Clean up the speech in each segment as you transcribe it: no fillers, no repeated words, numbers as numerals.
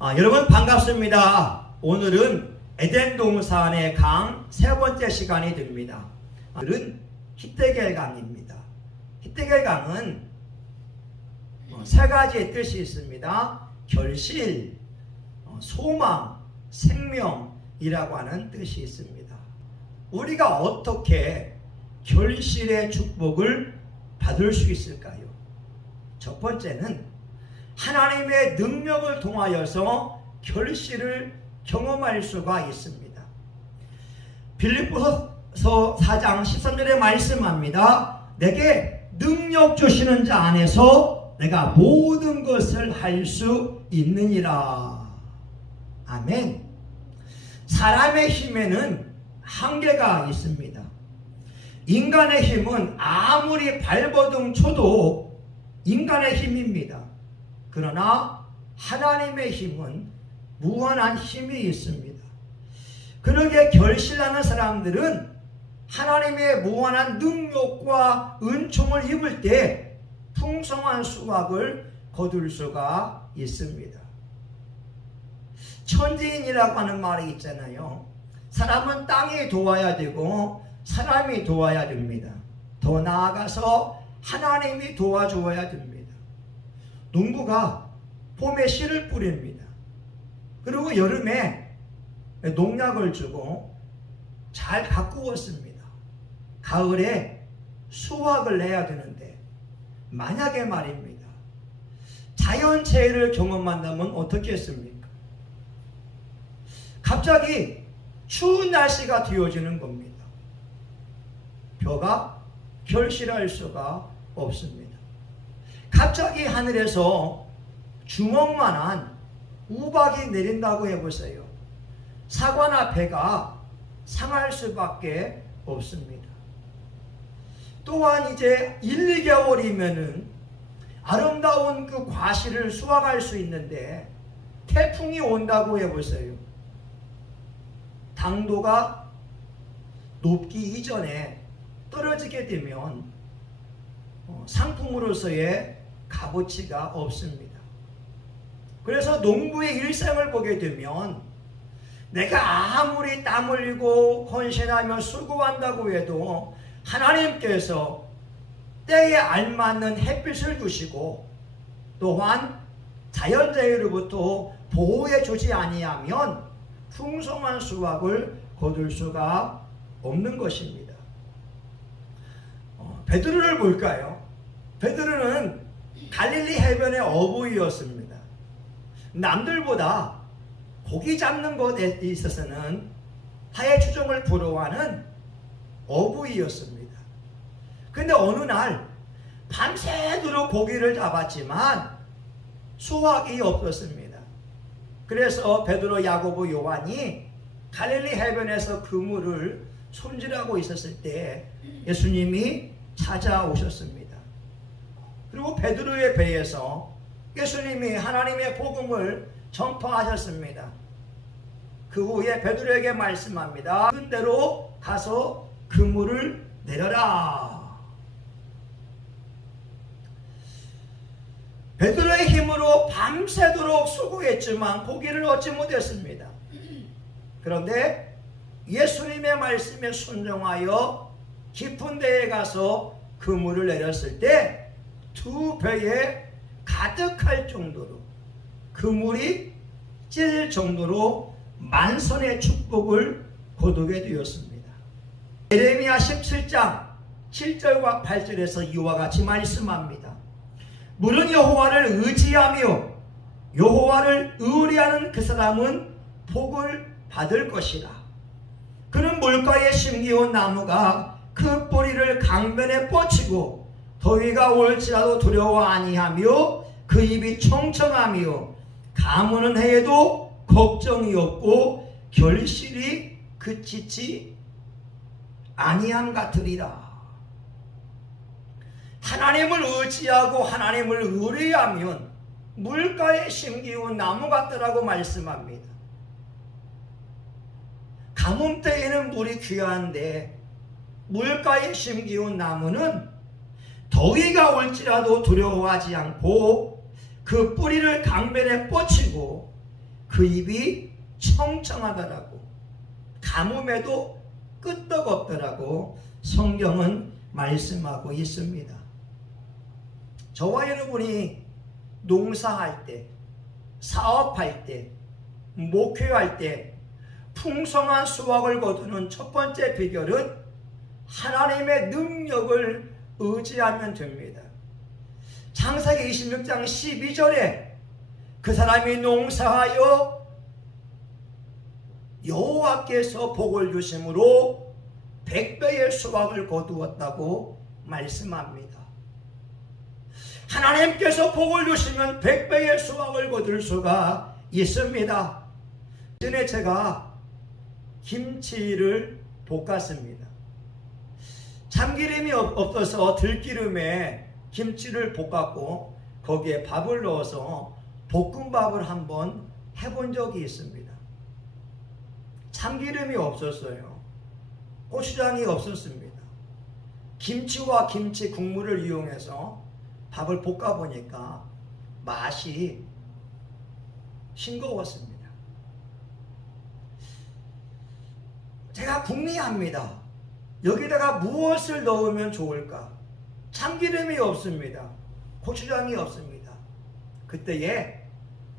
여러분 반갑습니다. 오늘은 에덴 동산의 강 세 번째 시간이 됩니다. 오늘은 히데겔 강입니다. 히데겔 강은 세 가지의 뜻이 있습니다. 결실, 소망, 생명이라고 하는 뜻이 있습니다. 우리가 어떻게 결실의 축복을 받을 수 있을까요? 첫 번째는 하나님의 능력을 통하여서 결실을 경험할 수가 있습니다. 빌립보서 4장 13절에 말씀합니다. 내게 능력 주시는 자 안에서 내가 모든 것을 할 수 있느니라. 아멘. 사람의 힘에는 한계가 있습니다. 인간의 힘은 아무리 발버둥 쳐도 인간의 힘입니다. 그러나 하나님의 힘은 무한한 힘이 있습니다. 그러기에 결실하는 사람들은 하나님의 무한한 능력과 은총을 입을 때 풍성한 수확을 거둘 수가 있습니다. 천지인이라고 하는 말이 있잖아요. 사람은 땅이 도와야 되고 사람이 도와야 됩니다. 더 나아가서 하나님이 도와주어야 됩니다. 농부가 봄에 씨를 뿌립니다. 그리고 여름에 농약을 주고 잘 가꾸었습니다. 가을에 수확을 내야 되는데 만약에 말입니다. 자연재해를 경험한다면 어떻게 했습니까? 갑자기 추운 날씨가 되어지는 겁니다. 벼가 결실할 수가 없습니다. 갑자기 하늘에서 주먹만한 우박이 내린다고 해보세요. 사과나 배가 상할 수밖에 없습니다. 또한 이제 1, 2개월이면은 아름다운 그 과실을 수확할 수 있는데 태풍이 온다고 해보세요. 당도가 높기 이전에 떨어지게 되면 상품으로서의 값어치가 없습니다. 그래서 농부의 일생을 보게 되면 내가 아무리 땀 흘리고 헌신하며 수고한다고 해도 하나님께서 때에 알맞는 햇빛을 주시고 또한 자연재해로부터 보호해 주지 아니하면 풍성한 수확을 거둘 수가 없는 것입니다. 베드로를 볼까요? 베드로는 갈릴리 해변의 어부이었습니다. 남들보다 고기 잡는 것에 있어서는 타의 추종을 부러워하는 어부이었습니다. 근데 어느 날 밤새도록 고기를 잡았지만 수확이 없었습니다. 그래서 베드로, 야고보, 요한이 갈릴리 해변에서 그물을 손질하고 있었을 때 예수님이 찾아오셨습니다. 그리고 베드로의 배에서 예수님이 하나님의 복음을 전파하셨습니다. 그 후에 베드로에게 말씀합니다. 큰 데로 가서 그물을 내려라. 베드로의 힘으로 밤새도록 수고했지만 고기를 얻지 못했습니다. 그런데 예수님의 말씀에 순종하여 깊은 데에 가서 그물을 내렸을 때 두 배에 가득할 정도로 그물이 찔 정도로 만선의 축복을 거두게 되었습니다. 예레미야 17장 7절과 8절에서 이와 같이 말씀합니다. 물은 여호와를 의지하며 여호와를 의뢰하는 그 사람은 복을 받을 것이라. 그는 물가에 심기온 나무가 그 뿌리를 강변에 뻗치고 더위가 올지라도 두려워 아니하며 그 입이 청청하며 가무는 해에도 걱정이 없고 결실이 그치지 아니함 같으리라. 하나님을 의지하고 하나님을 의뢰하면 물가에 심기운 나무 같더라고 말씀합니다. 가뭄 때에는 물이 귀한데 물가에 심기운 나무는 더위가 올지라도 두려워하지 않고 그 뿌리를 강변에 뻗치고 그 입이 청청하더라고. 가뭄에도 끄떡없더라고 성경은 말씀하고 있습니다. 저와 여러분이 농사할 때, 사업할 때, 목회할 때 풍성한 수확을 거두는 첫 번째 비결은 하나님의 능력을 의지하면 됩니다. 창세기 26장 12절에 그 사람이 농사하여 여호와께서 복을 주심으로 100배의 수확을 거두었다고 말씀합니다. 하나님께서 복을 주시면 100배의 수확을 거둘 수가 있습니다. 전에 제가 김치를 볶았습니다. 참기름이 없어서 들기름에 김치를 볶았고 거기에 밥을 넣어서 볶음밥을 한번 해본 적이 있습니다. 참기름이 없었어요. 고추장이 없었습니다. 김치와 김치 국물을 이용해서 밥을 볶아보니까 맛이 싱거웠습니다. 제가 궁리합니다. 여기다가 무엇을 넣으면 좋을까? 참기름이 없습니다. 고추장이 없습니다. 그때에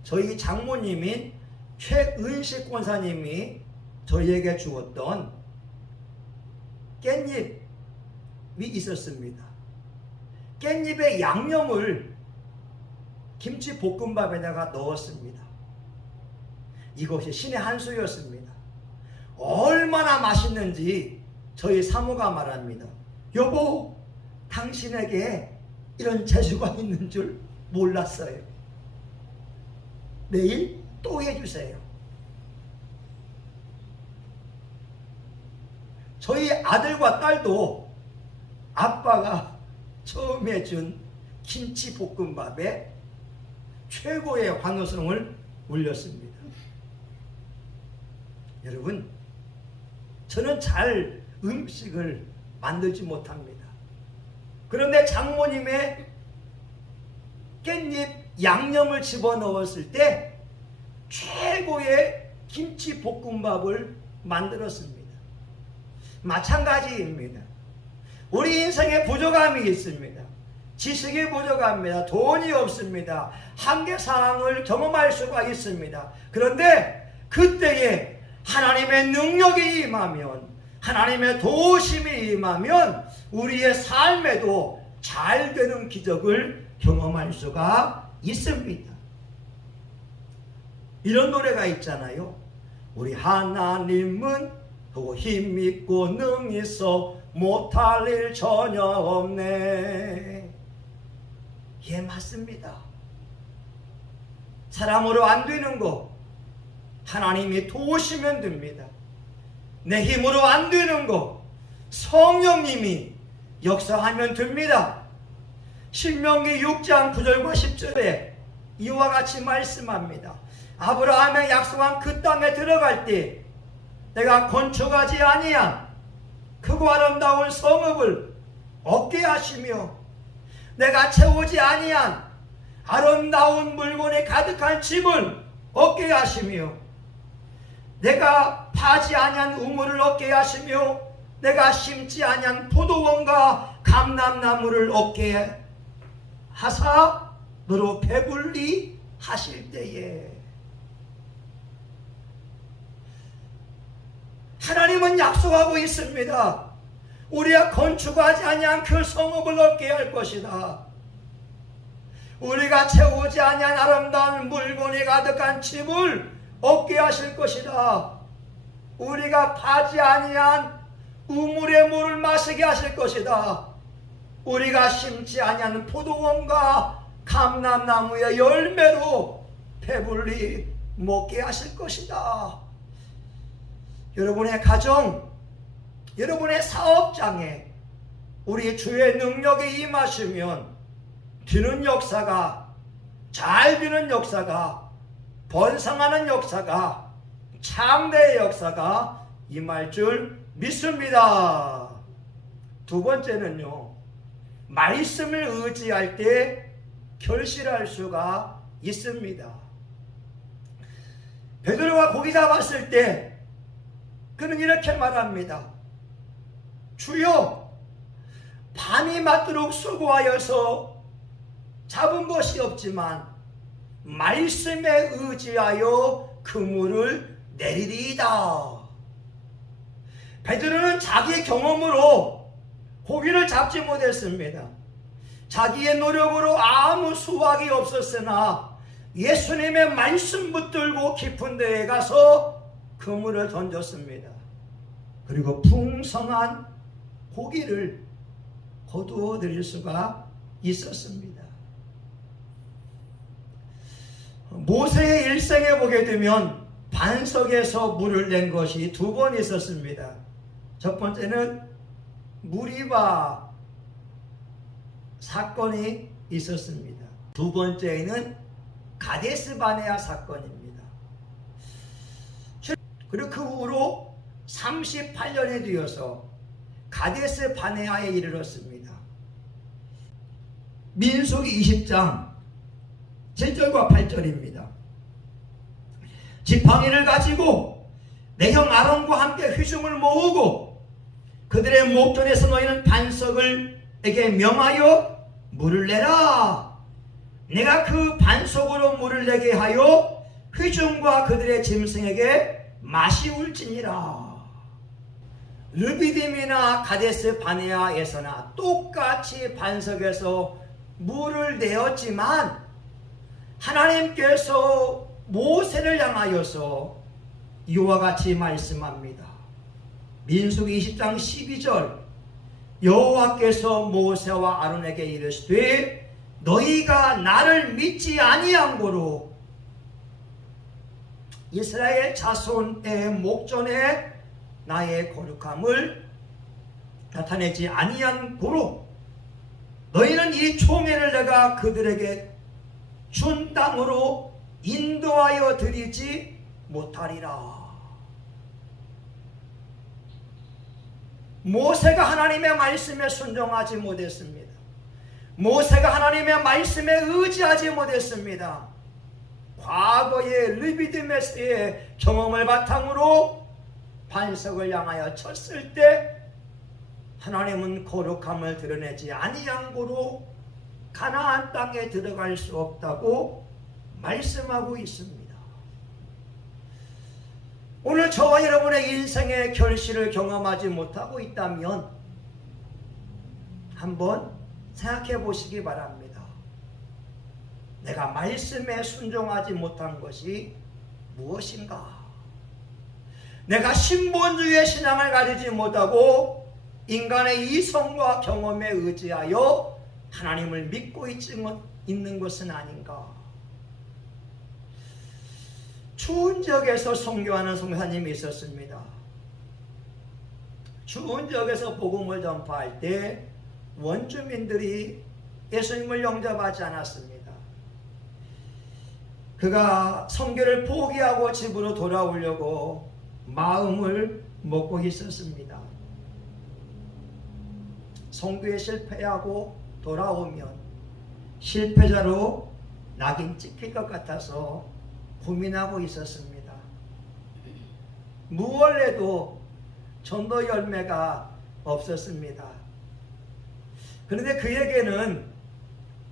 저희 장모님인 최은식 권사님이 저희에게 주었던 깻잎이 있었습니다. 깻잎의 양념을 김치 볶음밥에다가 넣었습니다. 이것이 신의 한 수였습니다. 얼마나 맛있는지 저희 사모가 말합니다. 여보, 당신에게 이런 재주가 있는 줄 몰랐어요. 내일 또 해주세요. 저희 아들과 딸도 아빠가 처음에 준 김치볶음밥에 최고의 환호성을 울렸습니다. 여러분, 저는 잘 음식을 만들지 못합니다. 그런데 장모님의 깻잎 양념을 집어넣었을 때 최고의 김치볶음밥을 만들었습니다. 마찬가지입니다. 우리 인생에 부족함이 있습니다. 지식이 부족합니다. 돈이 없습니다. 한계사항을 경험할 수가 있습니다. 그런데 그때에 하나님의 능력이 임하면, 하나님의 도우심이 임하면 우리의 삶에도 잘 되는 기적을 경험할 수가 있습니다. 이런 노래가 있잖아요. 우리 하나님은 또 힘있고 능히 있어 못할 일 전혀 없네. 예, 맞습니다. 사람으로 안 되는 거 하나님이 도우시면 됩니다. 내 힘으로 안 되는 거 성령님이 역사하면 됩니다. 신명기 6장 9절과 10절에 이와 같이 말씀합니다. 아브라함의 약속한 그 땅에 들어갈 때 내가 건축하지 아니한 크고 아름다운 성읍을 얻게 하시며 내가 채우지 아니한 아름다운 물건에 가득한 집을 얻게 하시며 내가 파지 아니한 우물을 얻게 하시며 내가 심지 아니한 포도원과 감람나무를 얻게 하사 너로 배불리 하실 때에 하나님은 약속하고 있습니다. 우리가 건축하지 아니한 그 성읍을 얻게 할 것이다. 우리가 채우지 아니한 아름다운 물건이 가득한 집을 얻게 하실 것이다. 우리가 파지 아니한 우물의 물을 마시게 하실 것이다. 우리가 심지 아니한 포도원과 감람나무의 열매로 배불리 먹게 하실 것이다. 여러분의 가정, 여러분의 사업장에 우리 주의 능력이 임하시면 되는 역사가, 잘 되는 역사가, 번성하는 역사가, 창대의 역사가 임할 줄 믿습니다. 두 번째는요, 말씀을 의지할 때 결실할 수가 있습니다. 베드로가 고기 잡았을 때 그는 이렇게 말합니다. 주여, 밤이 맞도록 수고하여서 잡은 것이 없지만 말씀에 의지하여 그물을 내리리이다. 베드로는 자기의 경험으로 고기를 잡지 못했습니다. 자기의 노력으로 아무 수확이 없었으나 예수님의 말씀 붙들고 깊은 데에 가서 그물을 던졌습니다. 그리고 풍성한 고기를 거두어 드릴 수가 있었습니다. 모세의 일생에 보게 되면 반석에서 물을 낸 것이 두 번 있었습니다. 첫 번째는 무리바 사건이 있었습니다. 두 번째는 가데스 바네아 사건입니다. 그리고 그 후로 38년이 되어서 가데스 바네아에 이르렀습니다. 민수기 20장 7절과 8절입니다. 지팡이를 가지고 내 형 아론과 함께 회중을 모으고 그들의 목전에서 너희는 반석을에게 명하여 물을 내라. 내가 그 반석으로 물을 내게 하여 회중과 그들의 짐승에게 마시울지니라. 르비딤이나 가데스 바네아에서나 똑같이 반석에서 물을 내었지만 하나님께서 모세를 향하여서 이와 같이 말씀합니다. 민수기 20장 12절 여호와께서 모세와 아론에게 이르시되 너희가 나를 믿지 아니한 고로 이스라엘 자손의 목전에 나의 거룩함을 나타내지 아니한 고로 너희는 이 총회를 내가 그들에게 준 땅으로 인도하여 드리지 못하리라. 모세가 하나님의 말씀에 순종하지 못했습니다. 모세가 하나님의 말씀에 의지하지 못했습니다. 과거의 르비딤에서의 경험을 바탕으로 반석을 향하여 쳤을 때 하나님은 거룩함을 드러내지 아니한 고로 가나안 땅에 들어갈 수 없다고 말씀하고 있습니다. 오늘 저와 여러분의 인생의 결실을 경험하지 못하고 있다면 한번 생각해 보시기 바랍니다. 내가 말씀에 순종하지 못한 것이 무엇인가? 내가 신본주의의 신앙을 가지지 못하고 인간의 이성과 경험에 의지하여 하나님을 믿고 있는 것은 아닌가? 추운 지역에서 선교하는 선교사님이 있었습니다. 추운 지역에서 복음을 전파할 때 원주민들이 예수님을 영접하지 않았습니다. 그가 선교를 포기하고 집으로 돌아오려고 마음을 먹고 있었습니다. 선교에 실패하고 돌아오면 실패자로 낙인 찍힐 것 같아서 고민하고 있었습니다. 무얼해도 전도 열매가 없었습니다. 그런데 그에게는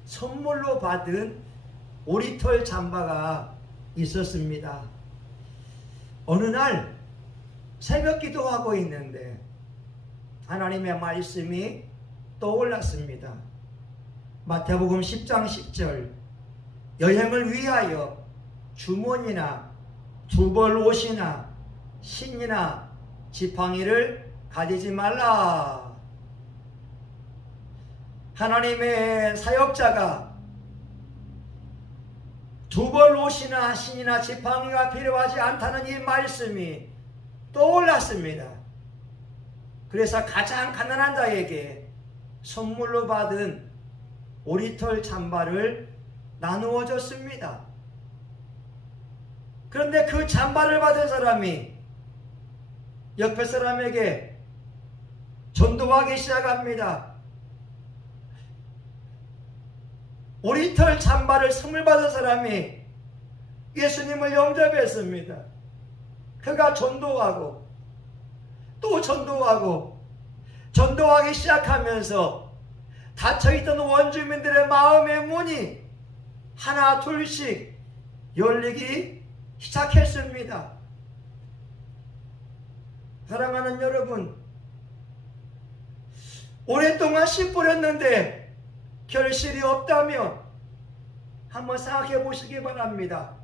선물로 받은 오리털 잠바가 있었습니다. 어느 날 새벽 기도하고 있는데 하나님의 말씀이 떠올랐습니다. 마태복음 10장 10절 여행을 위하여 주머니나 두벌 옷이나 신이나 지팡이를 가지지 말라. 하나님의 사역자가 두벌 옷이나 신이나 지팡이가 필요하지 않다는 이 말씀이 떠올랐습니다. 그래서 가장 가난한 자에게 선물로 받은 오리털 잠바를 나누어 줬습니다. 그런데 그 잠바를 받은 사람이 옆에 사람에게 전도하기 시작합니다. 오리털 잠바를 선물 받은 사람이 예수님을 영접했습니다. 그가 전도하고 또 전도하고 전도하기 시작하면서 닫혀있던 원주민들의 마음의 문이 하나 둘씩 열리기 시작했습니다. 사랑하는 여러분, 오랫동안 씨 뿌렸는데 결실이 없다면 한번 생각해 보시기 바랍니다.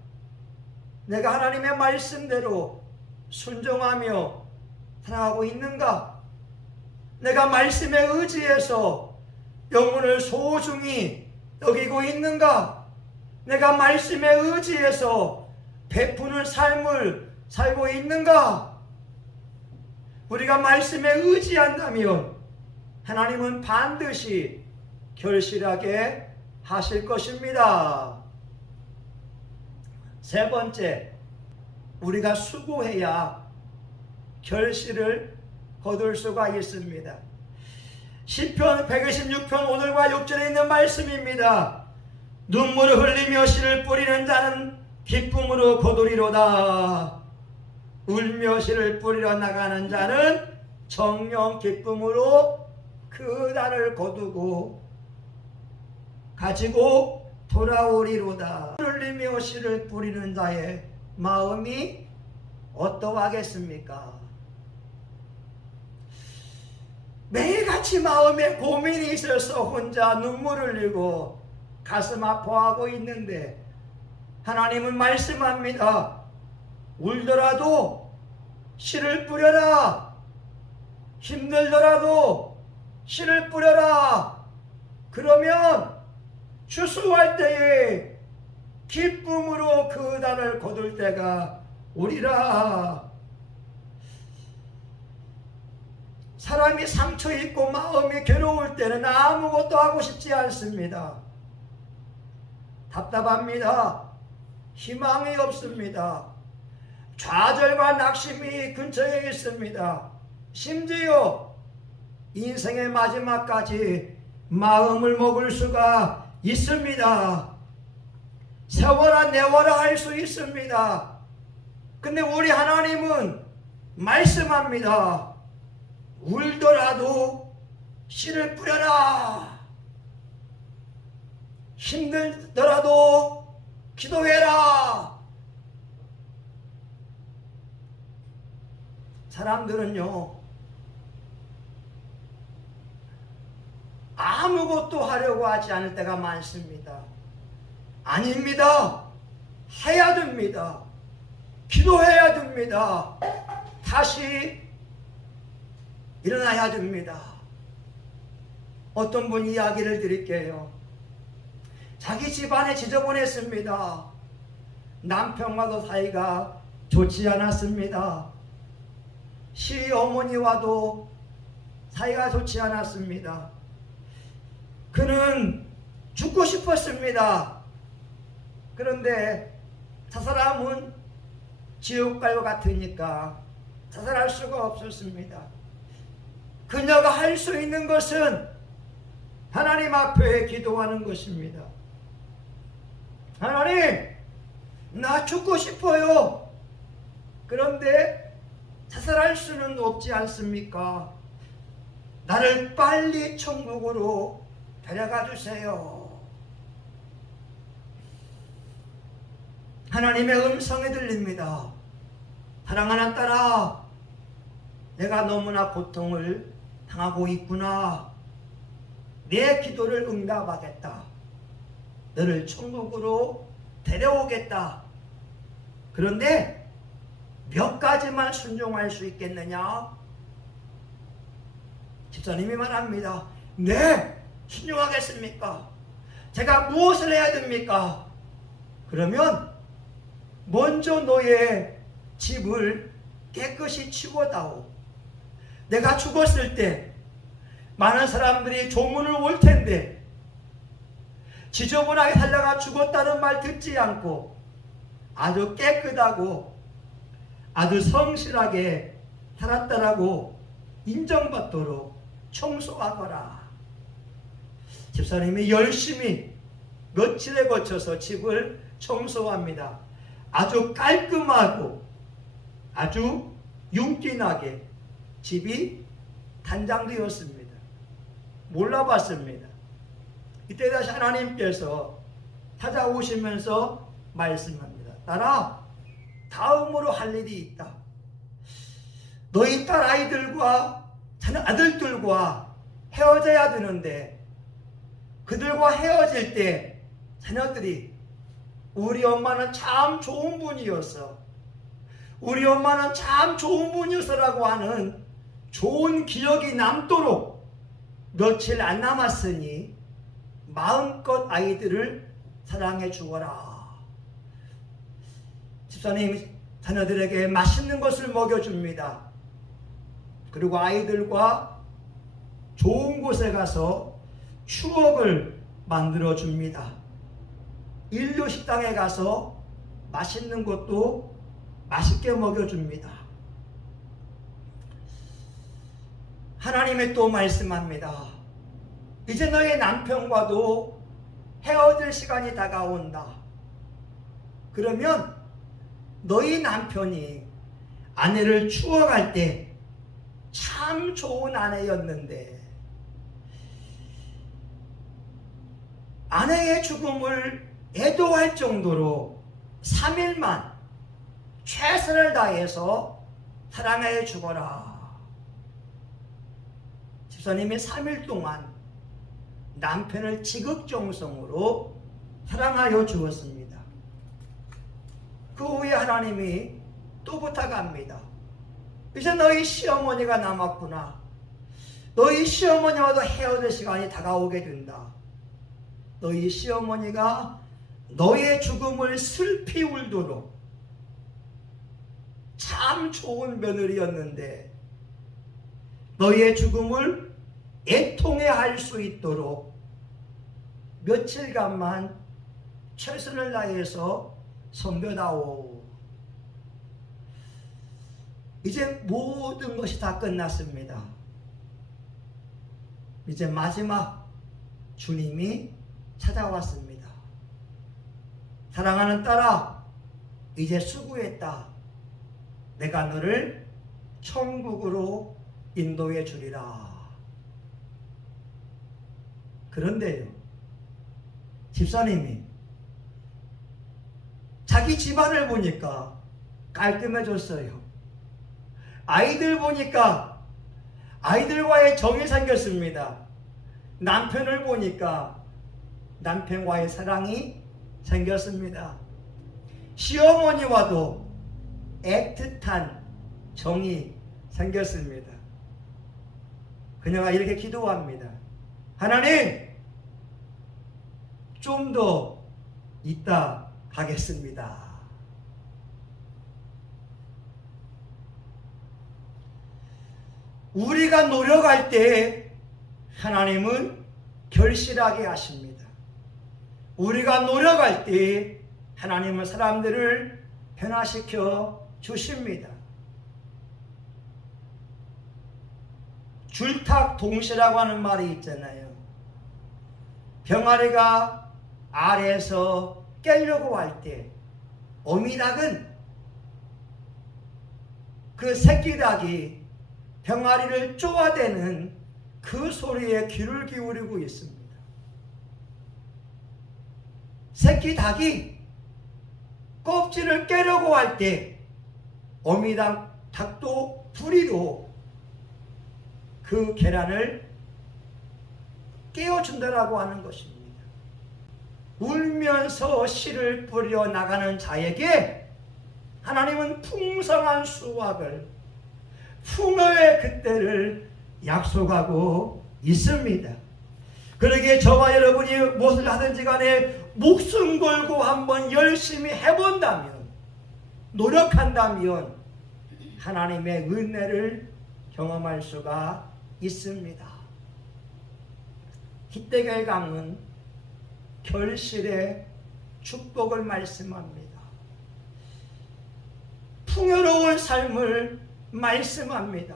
내가 하나님의 말씀대로 순종하며 살아가고 있는가? 내가 말씀에 의지해서 영혼을 소중히 여기고 있는가? 내가 말씀에 의지해서 베푸는 삶을 살고 있는가? 우리가 말씀에 의지한다면 하나님은 반드시 결실하게 하실 것입니다. 세 번째, 우리가 수고해야 결실을 거둘 수가 있습니다. 시편 126편 오늘과 6절에 있는 말씀입니다. 눈물을 흘리며 씨를 뿌리는 자는 기쁨으로 거두리로다. 울며 씨를 뿌리러 나가는 자는 정녕 기쁨으로 그 달을 거두고 가지고 돌아오리로다. 흘리며 씨를 뿌리는 자의 마음이 어떠하겠습니까? 매일같이 마음에 고민이 있어서 혼자 눈물을 흘리고 가슴 아파하고 있는데 하나님은 말씀합니다. 울더라도 씨를 뿌려라. 힘들더라도 씨를 뿌려라. 그러면 추수할 때에 기쁨으로 그 단을 거둘 때가 오리라. 사람이 상처 있고 마음이 괴로울 때는 아무것도 하고 싶지 않습니다. 답답합니다. 희망이 없습니다. 좌절과 낙심이 근처에 있습니다. 심지어 인생의 마지막까지 마음을 먹을 수가 있습니다. 세워라 내워라 할 수 있습니다. 근데 우리 하나님은 말씀합니다. 울더라도 씨를 뿌려라. 힘들더라도 기도해라. 사람들은요, 아무것도 하려고 하지 않을 때가 많습니다. 아닙니다. 해야 됩니다. 기도해야 됩니다. 다시 일어나야 됩니다. 어떤 분 이야기를 드릴게요. 자기 집안에 지저분했습니다. 남편과도 사이가 좋지 않았습니다. 시어머니와도 사이가 좋지 않았습니다. 그는 죽고 싶었습니다. 그런데 저 사람은 지옥 갈 것 같으니까 자살할 수가 없었습니다. 그녀가 할 수 있는 것은 하나님 앞에 기도하는 것입니다. 하나님, 나 죽고 싶어요. 그런데 자살할 수는 없지 않습니까? 나를 빨리 천국으로 데려가 주세요. 하나님의 음성이 들립니다. 사랑하는 딸아, 내가 너무나 고통을 당하고 있구나. 내 기도를 응답하겠다. 너를 천국으로 데려오겠다. 그런데 몇 가지만 순종할 수 있겠느냐? 집사님이 말합니다. 네, 순종하겠습니까? 제가 무엇을 해야 됩니까? 그러면 먼저 너의 집을 깨끗이 치워다오. 내가 죽었을 때 많은 사람들이 조문을 올 텐데 지저분하게 살다가 죽었다는 말 듣지 않고 아주 깨끗하고 아주 성실하게 살았다라고 인정받도록 청소하거라. 집사님이 열심히 며칠에 거쳐서 집을 청소합니다. 아주 깔끔하고 아주 윤기나게 집이 단장되었습니다. 몰라봤습니다. 이때 다시 하나님께서 찾아오시면서 말씀합니다. 딸아, 다음으로 할 일이 있다. 너희 딸 아이들과 자녀 아들들과 헤어져야 되는데 그들과 헤어질 때 자녀들이 우리 엄마는 참 좋은 분이었어, 우리 엄마는 참 좋은 분이었어라고 하는 좋은 기억이 남도록 며칠 안 남았으니 마음껏 아이들을 사랑해 주어라. 집사님이 자녀들에게 맛있는 것을 먹여줍니다. 그리고 아이들과 좋은 곳에 가서 추억을 만들어 줍니다. 인류 식당에 가서 맛있는 것도 맛있게 먹여줍니다. 하나님이 또 말씀합니다. 이제 너의 남편과도 헤어질 시간이 다가온다. 그러면 너희 남편이 아내를 추억할 때 참 좋은 아내였는데 아내의 죽음을 애도할 정도로 3일만 최선을 다해서 사랑해 주거라. 집사님이 3일 동안 남편을 지극정성으로 사랑하여 주었습니다. 그 후에 하나님이 또 부탁합니다. 이제 너희 시어머니가 남았구나. 너희 시어머니와도 헤어질 시간이 다가오게 된다. 너희 시어머니가 너의 죽음을 슬피 울도록 참 좋은 며느리였는데 너의 죽음을 애통해 할 수 있도록 며칠간만 최선을 다해서 섬겨다오. 이제 모든 것이 다 끝났습니다. 이제 마지막 주님이 찾아왔습니다. 사랑하는 딸아, 이제 수고했다. 내가 너를 천국으로 인도해 주리라. 그런데요, 집사님이 자기 집안을 보니까 깔끔해졌어요. 아이들 보니까 아이들과의 정이 생겼습니다. 남편을 보니까 남편과의 사랑이 생겼습니다. 시어머니와도 애틋한 정이 생겼습니다. 그녀가 이렇게 기도합니다. 하나님, 좀 더 이따 가겠습니다. 우리가 노력할 때 하나님은 결실하게 하십니다. 우리가 노력할 때 하나님은 사람들을 변화시켜 주십니다. 줄탁동시라고 하는 말이 있잖아요. 병아리가 알에서 깨려고 할 때 어미닭은 그 새끼닭이 병아리를 쪼아대는 그 소리에 귀를 기울이고 있습니다. 새끼 닭이 껍질을 깨려고 할 때 어미닭도 부리로 그 계란을 깨워준다라고 하는 것입니다. 울면서 씨를 뿌려 나가는 자에게 하나님은 풍성한 수확을, 풍요의 그때를 약속하고 있습니다. 그러기에 저와 여러분이 무엇을 하든지 간에 목숨 걸고 한번 열심히 해본다면, 노력한다면 하나님의 은혜를 경험할 수가 있습니다. 히데겔 강은 결실의 축복을 말씀합니다. 풍요로운 삶을 말씀합니다.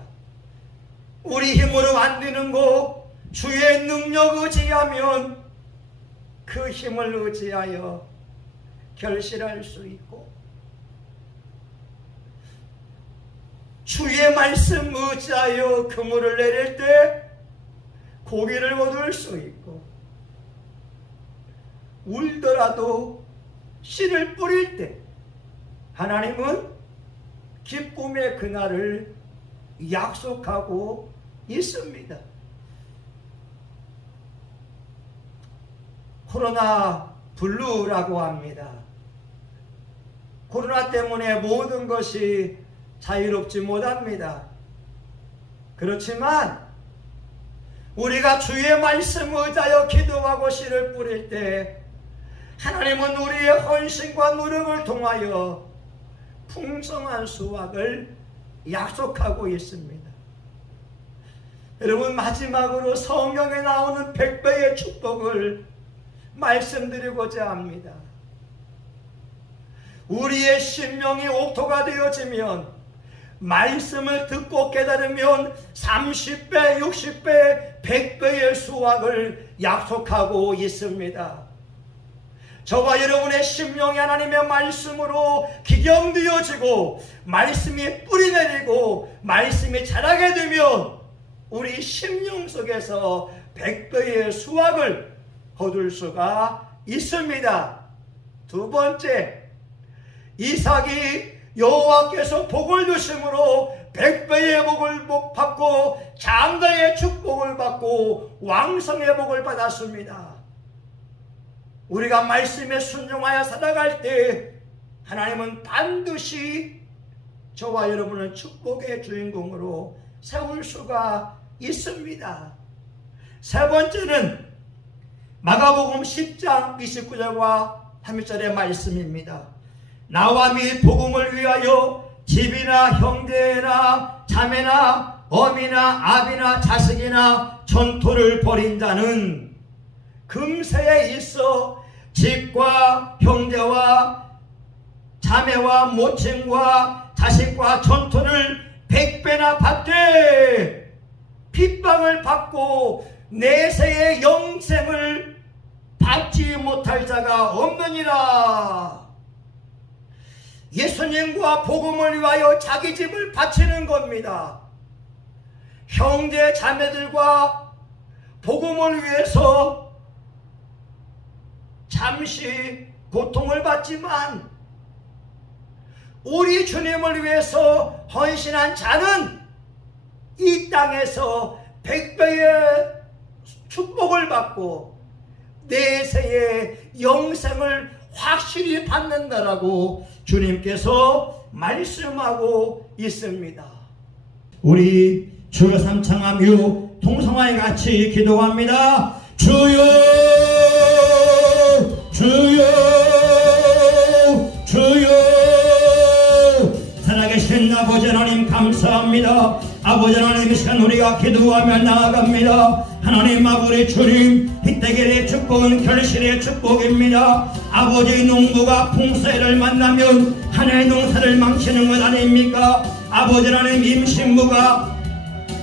우리 힘으로 안 되는 거 주의 능력 의지하면 그 힘을 의지하여 결실할 수 있고, 주의 말씀 의지하여 그물을 내릴 때 고기를 거둘 수 있고, 울더라도 씨를 뿌릴 때 하나님은 기쁨의 그날을 약속하고 있습니다. 코로나 블루라고 합니다. 코로나 때문에 모든 것이 자유롭지 못합니다. 그렇지만 우리가 주의 말씀 의지하여 기도하고 씨를 뿌릴 때 하나님은 우리의 헌신과 노력을 통하여 풍성한 수확을 약속하고 있습니다. 여러분, 마지막으로 성경에 나오는 100배의 축복을 말씀드리고자 합니다. 우리의 심령이 옥토가 되어지면, 말씀을 듣고 깨달으면 30배, 60배, 100배의 수확을 약속하고 있습니다. 저와 여러분의 심령이 하나님의 말씀으로 기경되어지고 말씀이 뿌리내리고 말씀이 자라게 되면 우리 심령 속에서 100배의 수확을 거둘 수가 있습니다. 두 번째, 이삭이 여호와께서 복을 주심으로 100배의 복을 받고 장대의 축복을 받고 왕성의 복을 받았습니다. 우리가 말씀에 순종하여 살아갈 때 하나님은 반드시 저와 여러분을 축복의 주인공으로 세울 수가 있습니다. 세 번째는 마가복음 10장 29절과 30절의 말씀입니다. 나와 및 복음을 위하여 집이나 형제나 자매나 어미나 아비나 자식이나 전토를 벌인 자는 금세에 있어 집과 형제와 자매와 모친과 자식과 전토를 100배나 받되 핍박을 받고 내세의 영생을 받지 못할 자가 없느니라. 예수님과 복음을 위하여 자기 집을 바치는 겁니다. 형제 자매들과 복음을 위해서 잠시 고통을 받지만 우리 주님을 위해서 헌신한 자는 이 땅에서 100배의 축복을 받고 내세의 영생을 확실히 받는다라고 주님께서 말씀하고 있습니다. 우리 주여 삼창하며 동성하여 같이 기도합니다. 주여 주여 주여. 살아계신 아버지 하나님 감사합니다. 아버지 하나님, 이 시간 우리가 기도하며 나아갑니다. 하나님 아버지 주님, 희대결의 축복은 결실의 축복입니다. 아버지, 농부가 풍수해를 만나면 한 해의 농사를 망치는 것 아닙니까? 아버지 하나님, 임신부가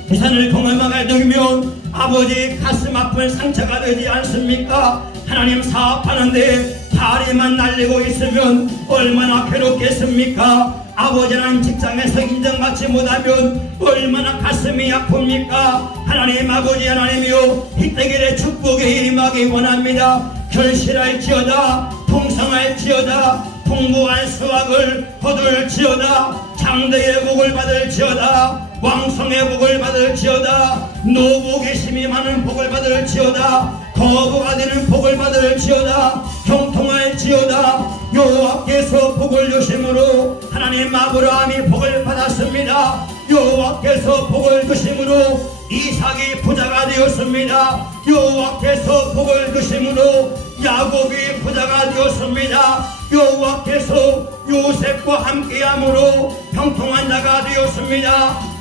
부산을 경험하게 되면 아버지 가슴 아픈 상처가 되지 않습니까? 하나님, 사업하는데 다리만 날리고 있으면 얼마나 괴롭겠습니까? 아버지 하나님, 직장에서 인정받지 못하면 얼마나 가슴이 아픕니까? 하나님 아버지 하나님이여, 희대결의 축복이 임하기 원합니다. 결실할지어다, 풍성할지어다, 풍부한 수확을 거둘지어다, 장대의 복을 받을지어다, 왕성의 복을 받을지어다, 노복이심이 많은 복을 받을지어다, 거부가 되는 복을 받을지어다, 형통할지어다. 여호와께서 복을 주심으로 하나님 아브라함이 복을 받았습니다. 여호와께서 복을 주심으로 이삭이 부자가 되었습니다. 여호와께서 복을 주심으로 야곱이 부자가 되었습니다. 여호와께서 요셉과 함께함으로 형통한 자가 되었습니다.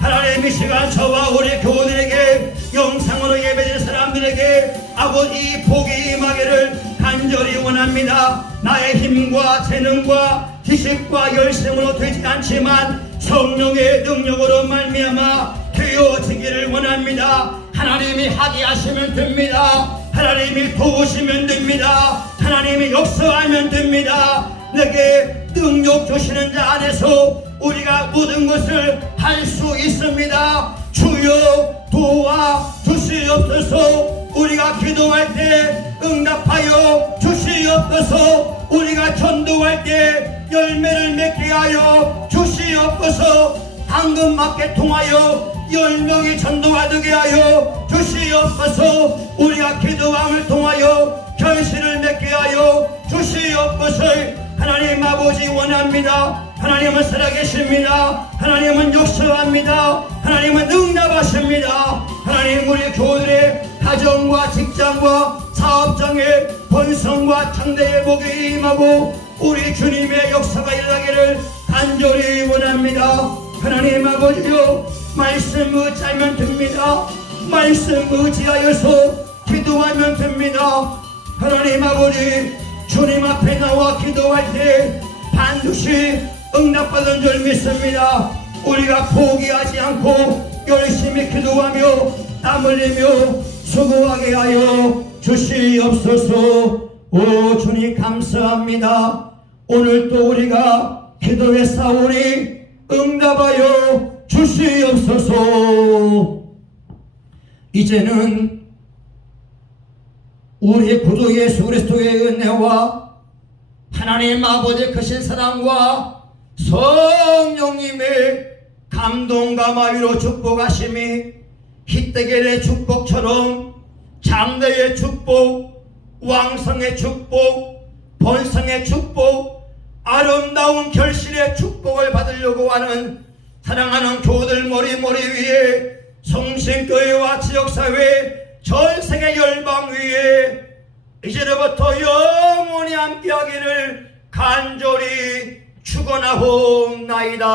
하나님, 이 시간 저와 우리 교우들에게, 영상으로 예배드리는 사람들에게 아버지 복이 임하기를 간절히 원합니다. 나의 힘과 재능과 지식과 열심으로 되지 않지만 성령의 능력으로 말미암아 되어지기를 원합니다. 하나님이 하게 하시면 됩니다. 하나님이 도우시면 됩니다. 하나님이 역사하면 됩니다. 내게 능력 주시는 자 안에서 우리가 모든 것을 할 수 있습니다. 주여 도와주시옵소서. 우리가 기도할 때 응답하여 주시옵소서. 우리가 전도할 때 열매를 맺게 하여 주시옵소서. 당근마켓 통하여 10명이 전도하게 하여 주시옵소서. 우리가 기도함을 통하여 결실을 맺게 하여 주시옵소서. 하나님 아버지 원합니다. 하나님은 살아계십니다. 하나님은 역사합니다. 하나님은 응답하십니다. 하나님 우리 교회들의 가정과 직장과 사업장에 번성과 창대의 복이 임하고 우리 주님의 역사가 일어나기를 간절히 원합니다. 하나님 아버지요, 말씀 의지하면 됩니다. 말씀 의지하여서 기도하면 됩니다. 하나님 아버지, 주님 앞에 나와 기도할 때 반드시 응답받은 줄 믿습니다. 우리가 포기하지 않고 열심히 기도하며 땀 흘리며 수고하게 하여 주시옵소서. 오 주님 감사합니다. 오늘도 우리가 기도에 싸우니 응답하여 주시옵소서. 이제는 우리 구주 예수 그리스도의 은혜와 하나님 아버지의 크신 사랑과 성령님의 감동과 마위로 축복하심이 히데겔의 축복처럼 장래의 축복, 왕성의 축복, 번성의 축복, 아름다운 결실의 축복을 받으려고 하는 사랑하는 교우들 머리 위에 성신교회와 지역사회 전세계 열방 위에 이제부터 영원히 함께하기를 간절히 축원하옵나이다.